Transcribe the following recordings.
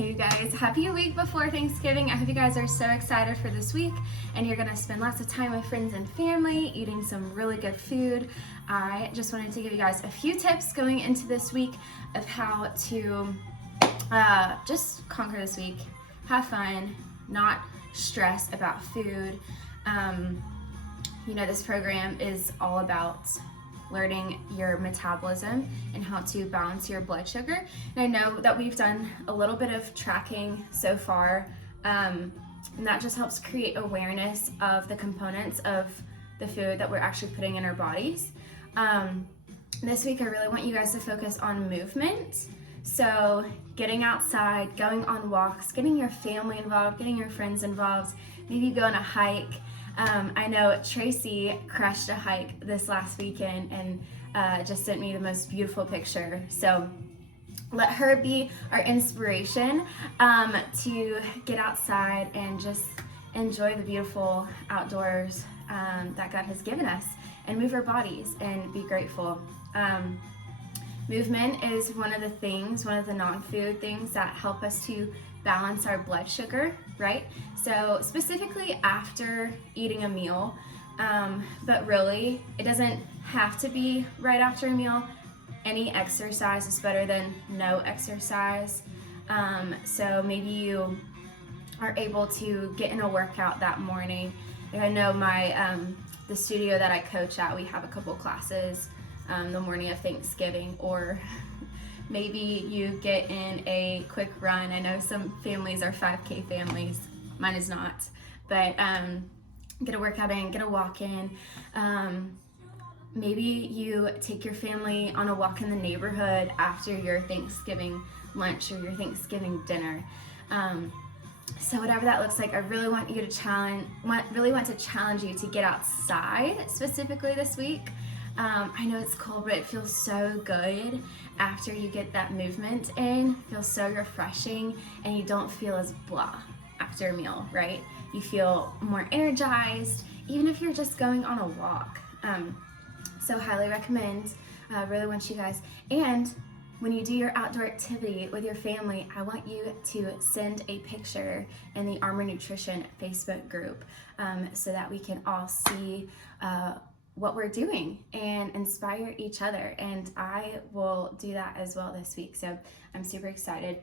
Hey you guys, happy week before Thanksgiving. I hope you guys are so excited for this week and you're gonna spend lots of time with friends and family, eating some really good food. I just wanted to give you guys a few tips going into this week of how to just conquer this week, have fun, not stress about food. This program is all about learning your metabolism and how to balance your blood sugar. And I know that we've done a little bit of tracking so far, and that just helps create awareness of the components of the food that we're actually putting in our bodies. This week I really want you guys to focus on movement. So getting outside, going on walks, getting your family involved, getting your friends involved, maybe go on a hike. I know Tracy crushed a hike this last weekend and just sent me the most beautiful picture. So let her be our inspiration to get outside and just enjoy the beautiful outdoors that God has given us and move our bodies and be grateful. Movement is one of the non-food things that help us to balance our blood sugar, right? So specifically after eating a meal, but really it doesn't have to be right after a meal. Any exercise is better than no exercise. So maybe you are able to get in a workout that morning. I know the studio that I coach at, we have a couple classes the morning of Thanksgiving, or maybe you get in a quick run. I know some families are 5K families. Mine is not. But get a workout in, get a walk in. Maybe you take your family on a walk in the neighborhood after your Thanksgiving lunch or your Thanksgiving dinner. So whatever that looks like, I really want to challenge you to get outside specifically this week. I know it's cold, but it feels so good after you get that movement in. It feels so refreshing and you don't feel as blah after a meal, right? You feel more energized, even if you're just going on a walk. So highly recommend, really want you guys. And when you do your outdoor activity with your family, I want you to send a picture in the Armor Nutrition Facebook group so that we can all see what we're doing and inspire each other. And I will do that as well this week. So I'm super excited.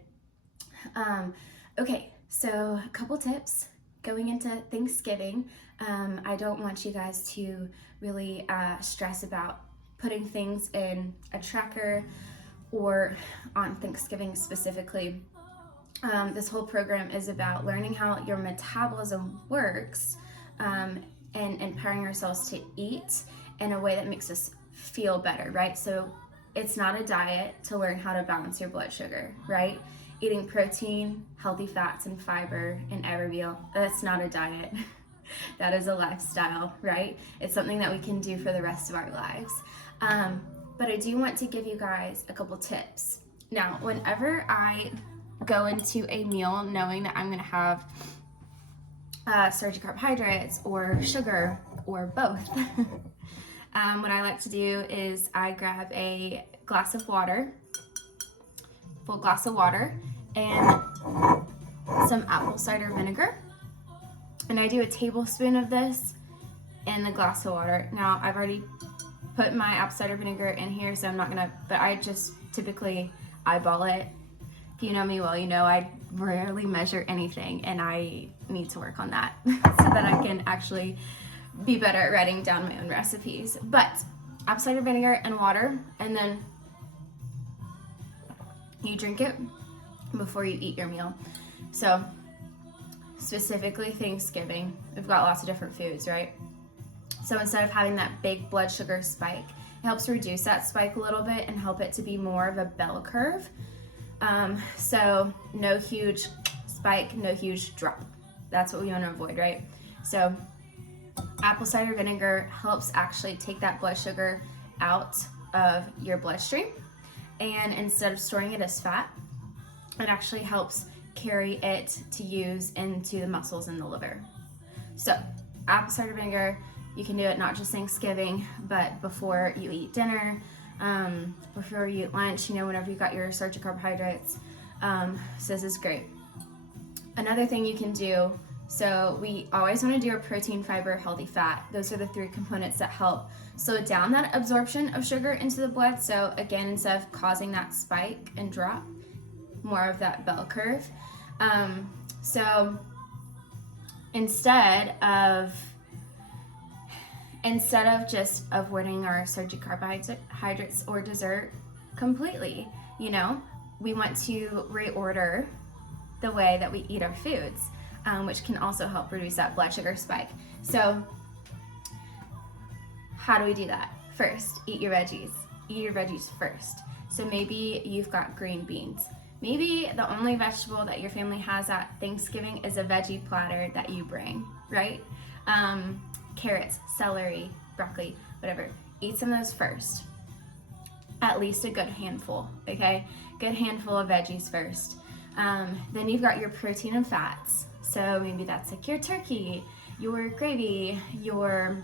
Okay, so a couple tips going into Thanksgiving. I don't want you guys to really stress about putting things in a tracker or on Thanksgiving specifically. This whole program is about learning how your metabolism works and empowering ourselves to eat in a way that makes us feel better, right? So it's not a diet to learn how to balance your blood sugar, right? Eating protein, healthy fats, and fiber in every meal, that's not a diet. That is a lifestyle, right? It's something that we can do for the rest of our lives. But I do want to give you guys a couple tips. Now, whenever I go into a meal knowing that I'm gonna have starchy carbohydrates or sugar or both, what I like to do is I grab a full glass of water, and some apple cider vinegar. And I do a tablespoon of this in the glass of water. Now, I've already put my apple cider vinegar in here, so I'm not gonna, but I just typically eyeball it. If you know me well, you know I rarely measure anything, and I need to work on that so that I can actually be better at writing down my own recipes. But apple cider vinegar and water, and then you drink it before you eat your meal. So specifically Thanksgiving, we've got lots of different foods, right? So instead of having that big blood sugar spike, it helps reduce that spike a little bit and help it to be more of a bell curve. So no huge spike, no huge drop. That's what we want to avoid, right? So apple cider vinegar helps actually take that blood sugar out of your bloodstream, and instead of storing it as fat, it actually helps carry it to use into the muscles in the liver. So apple cider vinegar, you can do it not just Thanksgiving, but before you eat dinner, before you eat lunch, whenever you got your starchy carbohydrates, So this is great. Another thing you can do, so we always want to do a protein, fiber, healthy fat. Those are the 3 components that help slow down that absorption of sugar into the blood. So again, instead of causing that spike and drop, more of that bell curve. So instead of just avoiding our surgery carbohydrates or dessert completely, we want to reorder the way that we eat our foods, which can also help reduce that blood sugar spike. So how do we do that? First, eat your veggies. Eat your veggies first. So maybe you've got green beans. Maybe the only vegetable that your family has at Thanksgiving is a veggie platter that you bring, right? Carrots, celery, broccoli, whatever. Eat some of those first. At least a good handful, okay? Good handful of veggies first. Then you've got your protein and fats. So maybe that's like your turkey, your gravy, your,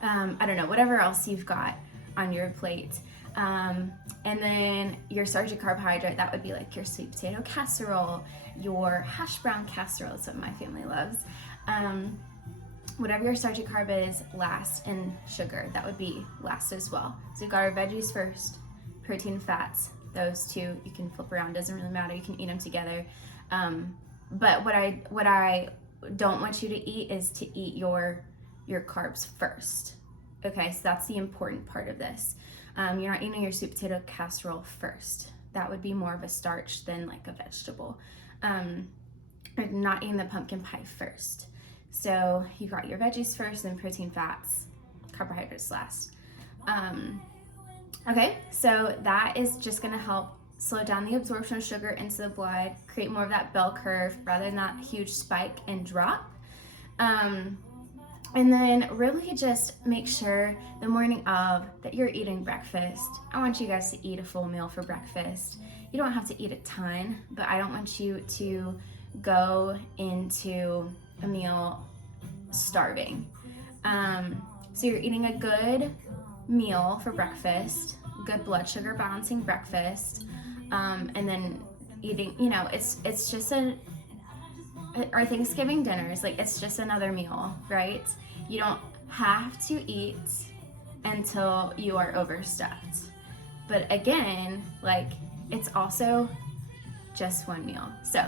whatever else you've got on your plate. And then your starchy carbohydrate, that would be like your sweet potato casserole, your hash brown casserole, is what my family loves. Whatever your starchy carb is last, and sugar, that would be last as well. So we've got our veggies first, protein, fats, those 2 you can flip around, doesn't really matter, you can eat them together. But what I don't want you to eat is to eat your carbs first. Okay, so that's the important part of this. You're not eating your sweet potato casserole first. That would be more of a starch than like a vegetable. Or not eating the pumpkin pie first. So you got your veggies first, then protein, fats, carbohydrates last. Okay, so that is just gonna help slow down the absorption of sugar into the blood, create more of that bell curve rather than that huge spike and drop. And then really just make sure the morning of that you're eating breakfast. I want you guys to eat a full meal for breakfast. You don't have to eat a ton, but I don't want you to go into a meal starving. So you're eating a good meal for breakfast, good blood sugar balancing breakfast, and then eating, it's just our Thanksgiving dinners, like it's just another meal, right? You don't have to eat until you are overstuffed. But again, like it's also just one meal. So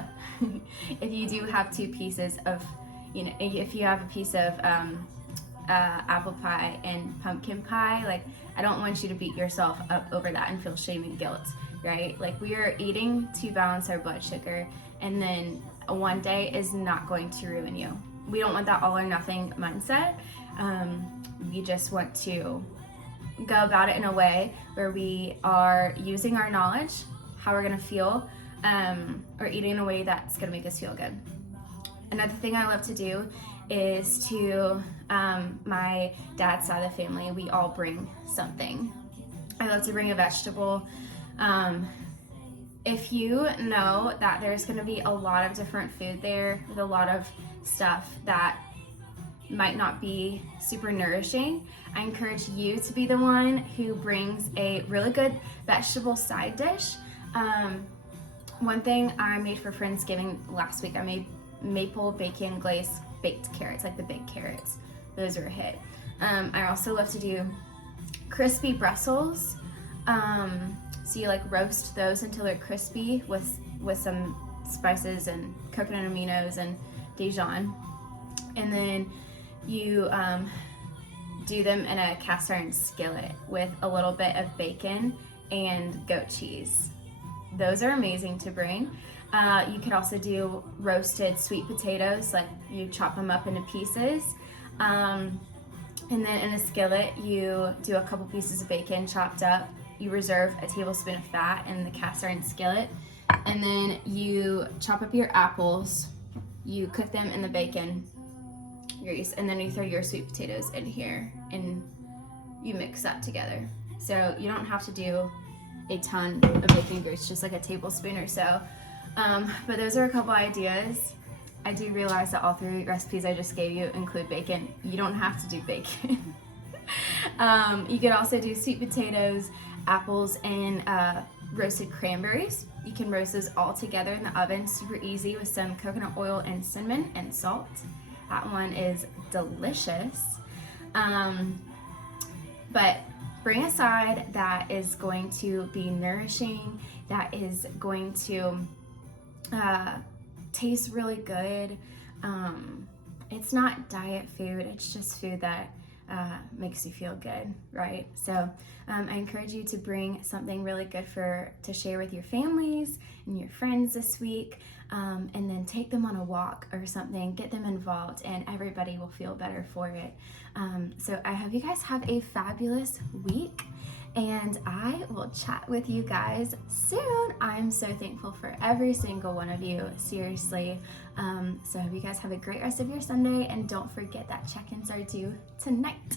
if you do have 2 pieces of, if you have a piece of apple pie and pumpkin pie, like I don't want you to beat yourself up over that and feel shame and guilt, right? Like we are eating to balance our blood sugar, and then one day is not going to ruin you. We don't want that all or nothing mindset. We just want to go about it in a way where we are using our knowledge, how we're gonna feel, or eating in a way that's gonna make us feel good. Another thing I love to do is to, my dad's side of the family, we all bring something. I love to bring a vegetable. If you know that there's gonna be a lot of different food there with a lot of stuff that might not be super nourishing, I encourage you to be the one who brings a really good vegetable side dish. One thing I made for Friendsgiving last week, I made maple bacon glazed baked carrots, like the big carrots. Those are a hit. I also love to do crispy Brussels. So you like roast those until they're crispy with some spices and coconut aminos and Dijon. And then you do them in a cast iron skillet with a little bit of bacon and goat cheese. Those are amazing to bring. You could also do roasted sweet potatoes, like you chop them up into pieces. And then in a skillet, you do a couple pieces of bacon chopped up. You reserve a tablespoon of fat in the cast iron skillet. And then you chop up your apples, you cook them in the bacon grease, and then you throw your sweet potatoes in here and you mix that together. So you don't have to do a ton of bacon grease, just like a tablespoon or so. But those are a couple ideas. I do realize that all 3 recipes I just gave you include bacon. You don't have to do bacon. You could also do sweet potatoes, apples, and roasted cranberries. You can roast those all together in the oven, super easy, with some coconut oil and cinnamon and salt. That one is delicious. But bring a side that is going to be nourishing, that is going to taste really good. It's not diet food, it's just food that makes you feel good, right? So I encourage you to bring something really good to share with your families and your friends this week, and then take them on a walk or something, get them involved, and everybody will feel better for it. So I hope you guys have a fabulous week, and I will chat with you guys soon. I'm so thankful for every single one of you, seriously. So I hope you guys have a great rest of your Sunday, and don't forget that check-ins are due tonight.